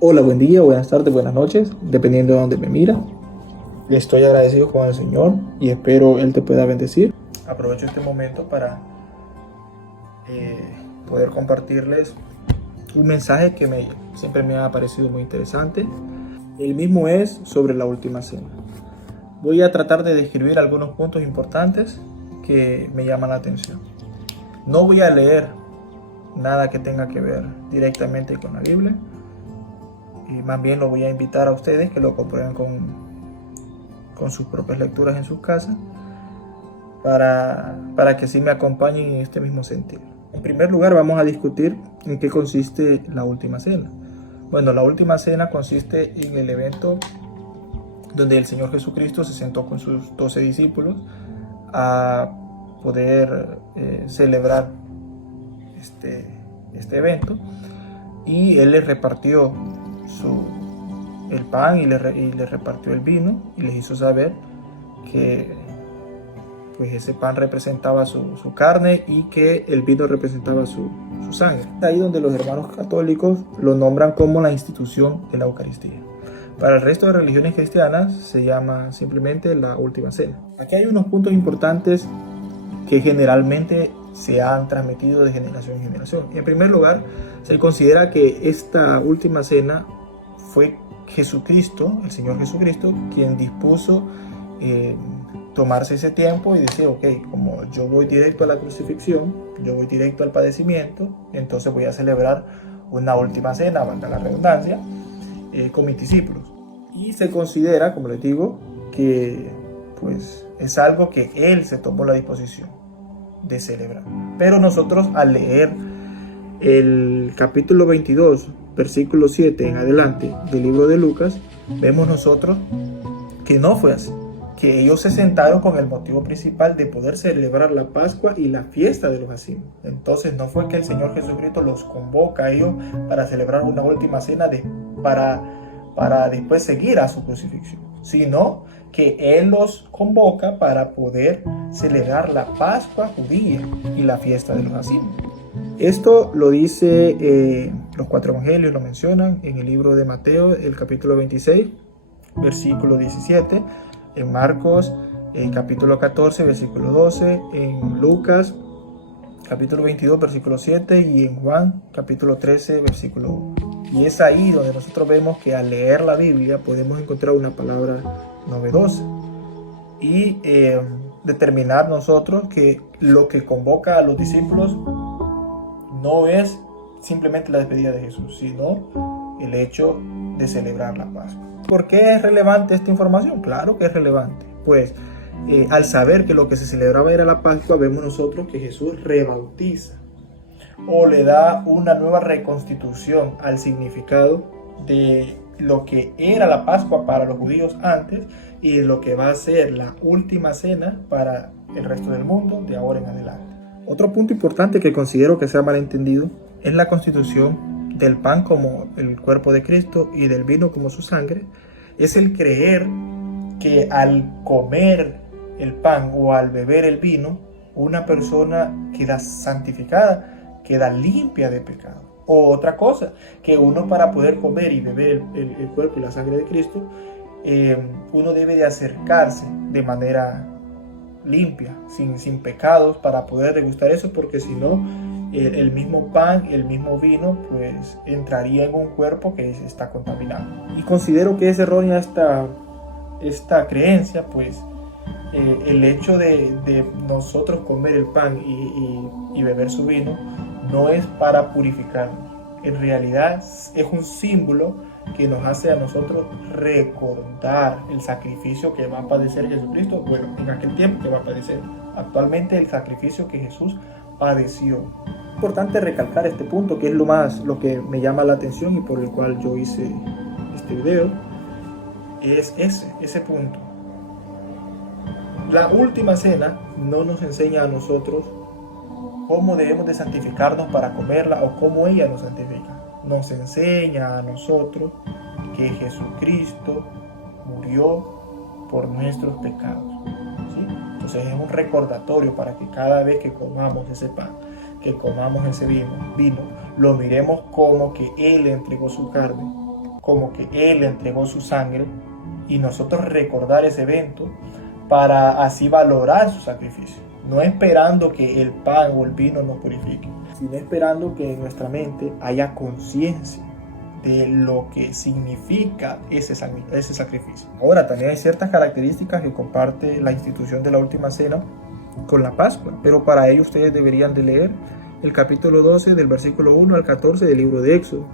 Hola, buen día, buenas tardes, buenas noches, dependiendo de dónde me mira. Estoy agradecido con el Señor y espero Él te pueda bendecir. Aprovecho este momento para poder compartirles un mensaje que siempre me ha parecido muy interesante. El mismo es sobre la última cena. Voy a tratar de describir algunos puntos importantes que me llaman la atención. No voy a leer nada que tenga que ver directamente con la Biblia. Y más bien lo voy a invitar a ustedes que lo comprueben con sus propias lecturas en sus casas para que sí me acompañen en este mismo sentido. En primer lugar, vamos a discutir en qué consiste la última cena. Bueno, la última cena consiste en el evento donde el Señor Jesucristo se sentó con sus 12 discípulos a poder celebrar este evento, y Él les repartió el pan y le repartió el vino y les hizo saber que pues ese pan representaba su carne y que el vino representaba su sangre. Ahí donde los hermanos católicos lo nombran como la institución de la Eucaristía. Para el resto de religiones cristianas se llama simplemente la última cena. Aquí hay unos puntos importantes que generalmente se han transmitido de generación en generación. En primer lugar, se considera que esta última cena fue Jesucristo, el Señor Jesucristo, quien dispuso tomarse ese tiempo y decir, ok, como yo voy directo a la crucifixión, yo voy directo al padecimiento, entonces voy a celebrar una última cena, valga la redundancia, con mis discípulos. Y se considera, como les digo, que pues es algo que Él se tomó la disposición de celebrar. Pero nosotros, al leer el capítulo 22, versículo 7 en adelante del libro de Lucas, vemos nosotros que no fue así, que ellos se sentaron con el motivo principal de poder celebrar la Pascua y la fiesta de los Ázimos. Entonces no fue que el Señor Jesucristo los convoca a ellos para celebrar una última cena para después seguir a su crucifixión, sino que Él los convoca para poder celebrar la Pascua judía y la fiesta de los Ázimos. Esto lo dice los cuatro evangelios, lo mencionan en el libro de Mateo, el capítulo 26, versículo 17, en Marcos, capítulo 14, versículo 12, en Lucas, capítulo 22, versículo 7, y en Juan, capítulo 13, versículo 1. Y es ahí donde nosotros vemos que al leer la Biblia podemos encontrar una palabra novedosa y determinar nosotros que lo que convoca a los discípulos no es simplemente la despedida de Jesús, sino el hecho de celebrar la Pascua. ¿Por qué es relevante esta información? Claro que es relevante, pues al saber que lo que se celebraba era la Pascua, vemos nosotros que Jesús rebautiza o le da una nueva reconstitución al significado de lo que era la Pascua para los judíos antes y lo que va a ser la última cena para el resto del mundo de ahora en adelante. Otro punto importante que considero que se ha malentendido es la constitución del pan como el cuerpo de Cristo y del vino como su sangre. Es el creer que al comer el pan o al beber el vino, una persona queda santificada, queda limpia de pecado. O otra cosa, que uno para poder comer y beber el cuerpo y la sangre de Cristo, uno debe de acercarse de manera limpia, sin pecados, para poder degustar eso, porque si no, el mismo pan, el mismo vino, pues entraría en un cuerpo que está contaminado. Y considero que es errónea esta creencia, pues el hecho de nosotros comer el pan y beber su vino no es para purificarnos. En realidad es un símbolo que nos hace a nosotros recordar el sacrificio que va a padecer Jesucristo. Bueno, en aquel tiempo que va a padecer. Actualmente el sacrificio que Jesús padeció. Es importante recalcar este punto, que es lo que me llama la atención y por el cual yo hice este video. Es ese punto. La última cena no nos enseña a nosotros cómo debemos de santificarnos para comerla o cómo ella nos santifica. Nos enseña a nosotros que Jesucristo murió por nuestros pecados, ¿sí? Entonces es un recordatorio para que cada vez que comamos ese pan, que comamos ese vino, lo miremos como que Él entregó su carne como que Él entregó su sangre y nosotros recordar ese evento para así valorar su sacrificio. No esperando que el pan o el vino nos purifique, sino esperando que en nuestra mente haya conciencia de lo que significa ese sacrificio. Ahora, también hay ciertas características que comparte la institución de la última cena con la Pascua, pero para ello ustedes deberían de leer el capítulo 12 del versículo 1 al 14 del libro de Éxodo.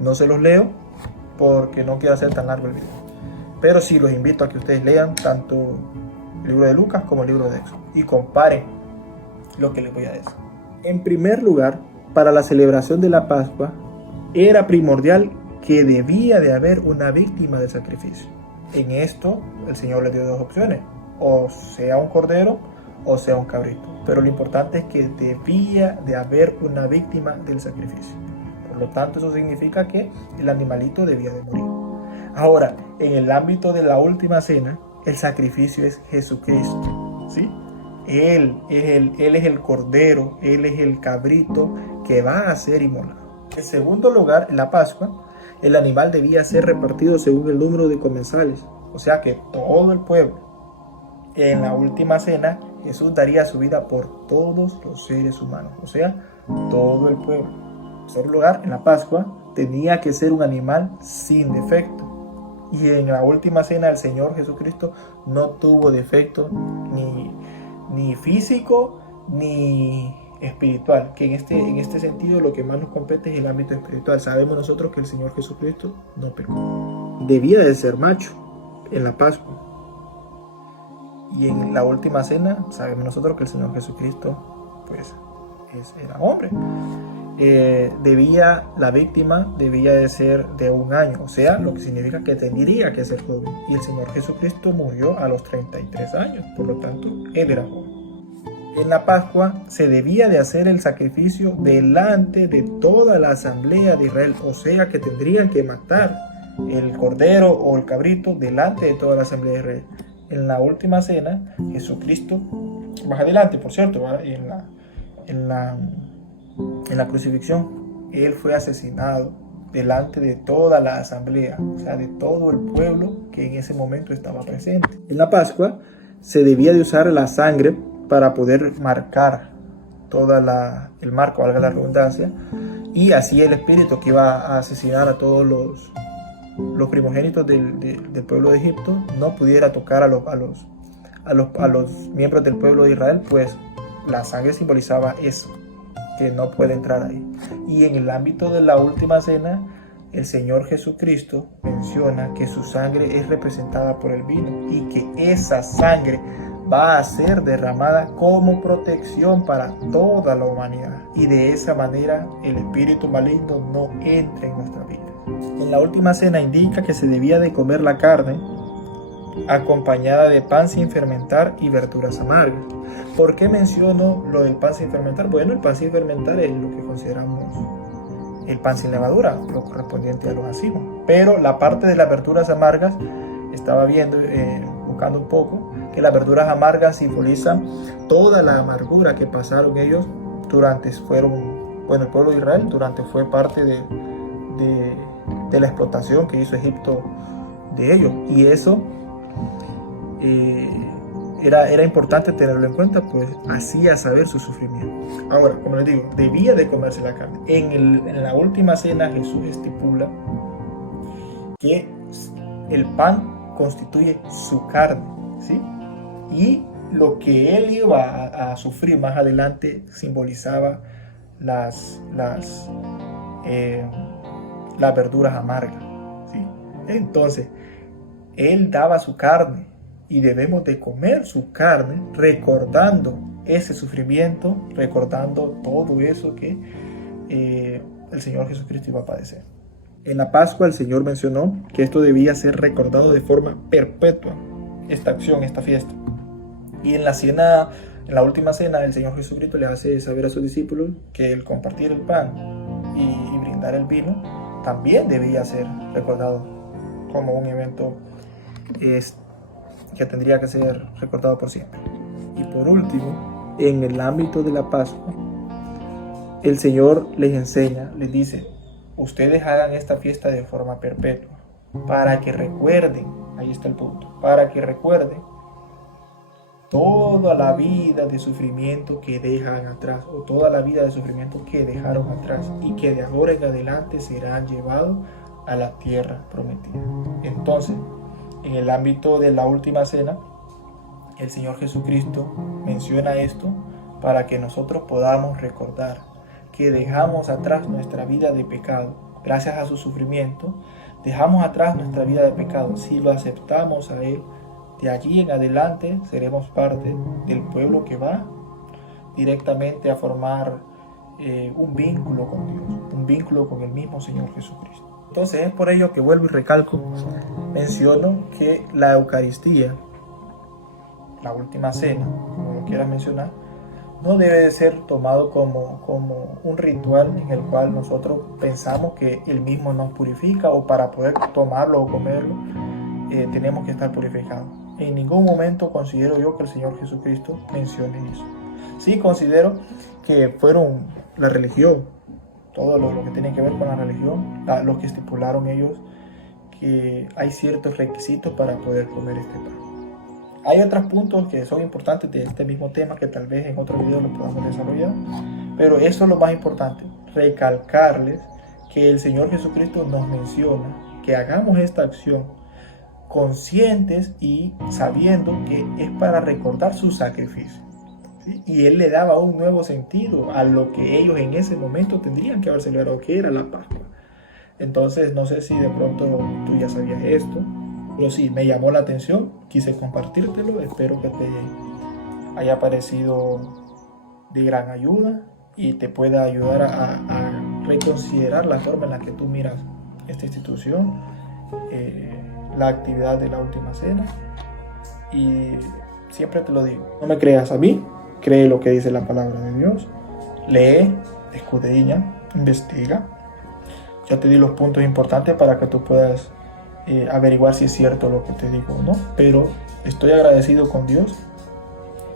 No se los leo porque no quiero hacer tan largo el video, pero sí los invito a que ustedes lean tanto el libro de Lucas como el libro de Éxodo y comparen lo que les voy a decir. En primer lugar, para la celebración de la Pascua era primordial que debía de haber una víctima del sacrificio. En esto el Señor le dio dos opciones, o sea un cordero o sea un cabrito, pero lo importante es que debía de haber una víctima del sacrificio. Por lo tanto, eso significa que el animalito debía de morir. Ahora, en el ámbito de la última cena, el sacrificio es Jesucristo, ¿sí? Él es el cordero, Él es el cabrito que va a ser inmolado. En segundo lugar, en la Pascua, el animal debía ser repartido según el número de comensales, o sea que todo el pueblo. En la última cena, Jesús daría su vida por todos los seres humanos, o sea, todo el pueblo. En tercer lugar, en la Pascua, tenía que ser un animal sin defecto. Y en la última cena, el Señor Jesucristo no tuvo defecto ni físico ni espiritual, que en este sentido lo que más nos compete es el ámbito espiritual. Sabemos nosotros que el Señor Jesucristo no pecó. Debía de ser macho en la Pascua. Y en la última cena sabemos nosotros que el Señor Jesucristo pues era hombre. La víctima debía de ser de 1 año, o sea, lo que significa que tendría que ser joven. Y el Señor Jesucristo murió a los 33 años, por lo tanto, Él era joven. En la Pascua se debía de hacer el sacrificio delante de toda la asamblea de Israel, o sea que tendrían que matar el cordero o el cabrito delante de toda la asamblea de Israel. En la última cena, Jesucristo, más adelante, por cierto, en la crucifixión, Él fue asesinado delante de toda la asamblea, o sea, de todo el pueblo que en ese momento estaba presente. En la Pascua se debía de usar la sangre para poder marcar el marco, valga la redundancia, y así el espíritu que iba a asesinar a todos los primogénitos del pueblo de Egipto no pudiera tocar a los miembros del pueblo de Israel, pues la sangre simbolizaba eso, que no puede entrar ahí. Y en el ámbito de la última cena, el Señor Jesucristo menciona que su sangre es representada por el vino y que esa sangre va a ser derramada como protección para toda la humanidad, y de esa manera el espíritu maligno no entra en nuestra vida. En la última cena indica que se debía de comer la carne acompañada de pan sin fermentar y verduras amargas. ¿Por qué menciono lo del pan sin fermentar? Bueno, el pan sin fermentar es lo que consideramos el pan sin levadura, lo correspondiente a los hacimos. Pero la parte de las verduras amargas, estaba viendo, buscando un poco, que las verduras amargas simbolizan toda la amargura que pasaron ellos el pueblo de Israel fue parte de la explotación que hizo Egipto de ellos, y eso era importante tenerlo en cuenta, pues hacía saber su sufrimiento. Ahora, como les digo, debía de comerse la carne. En la última cena Jesús estipula que el pan constituye su carne, ¿sí? Y lo que él iba a sufrir más adelante simbolizaba las verduras amargas, ¿sí? Entonces, él daba su carne y debemos de comer su carne recordando ese sufrimiento, recordando todo eso que el Señor Jesucristo iba a padecer. En la Pascua el Señor mencionó que esto debía ser recordado de forma perpetua, esta acción, esta fiesta. Y en la última cena, el Señor Jesucristo le hace saber a sus discípulos que el compartir el pan y brindar el vino también debía ser recordado como un evento que tendría que ser recordado por siempre. Y por último, en el ámbito de la Pascua, el Señor les enseña, les dice: ustedes hagan esta fiesta de forma perpetua, para que recuerden, ahí está el punto, para que recuerden toda la vida de sufrimiento que dejan atrás, o toda la vida de sufrimiento que dejaron atrás, y que de ahora en adelante serán llevados a la tierra prometida. Entonces, en el ámbito de la última cena, el Señor Jesucristo menciona esto para que nosotros podamos recordar que dejamos atrás nuestra vida de pecado. Gracias a su sufrimiento, dejamos atrás nuestra vida de pecado. Si lo aceptamos a Él, de allí en adelante seremos parte del pueblo que va directamente a formar un vínculo con Dios, un vínculo con el mismo Señor Jesucristo. Entonces es por ello que vuelvo y recalco, menciono que la Eucaristía, la última cena, como lo quieras mencionar, no debe de ser tomado como un ritual en el cual nosotros pensamos que el mismo nos purifica, o para poder tomarlo o comerlo tenemos que estar purificados. En ningún momento considero yo que el Señor Jesucristo mencione eso. Sí considero que fueron la religión, todo lo que tiene que ver con la religión, lo que estipularon ellos, que hay ciertos requisitos para poder comer este pan. Hay otros puntos que son importantes de este mismo tema que tal vez en otro video lo podamos desarrollar, pero eso es lo más importante, recalcarles que el Señor Jesucristo nos menciona que hagamos esta acción conscientes y sabiendo que es para recordar su sacrificio, ¿sí? Y Él le daba un nuevo sentido a lo que ellos en ese momento tendrían que haber celebrado, que era la Pascua. Entonces no sé si de pronto tú ya sabías esto, pero sí, me llamó la atención, quise compartírtelo, espero que te haya parecido de gran ayuda y te pueda ayudar a reconsiderar la forma en la que tú miras esta institución, la actividad de la última cena. Y siempre te lo digo, no me creas a mí, cree lo que dice la palabra de Dios, lee, escudriña, investiga. Ya te di los puntos importantes para que tú puedas averiguar si es cierto lo que te digo o no, pero estoy agradecido con Dios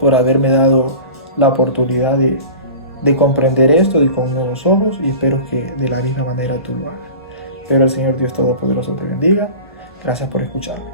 por haberme dado la oportunidad de comprender esto y con nuevos ojos, y espero que de la misma manera tú lo hagas. Pero el Señor Dios Todopoderoso te bendiga. Gracias por escucharme.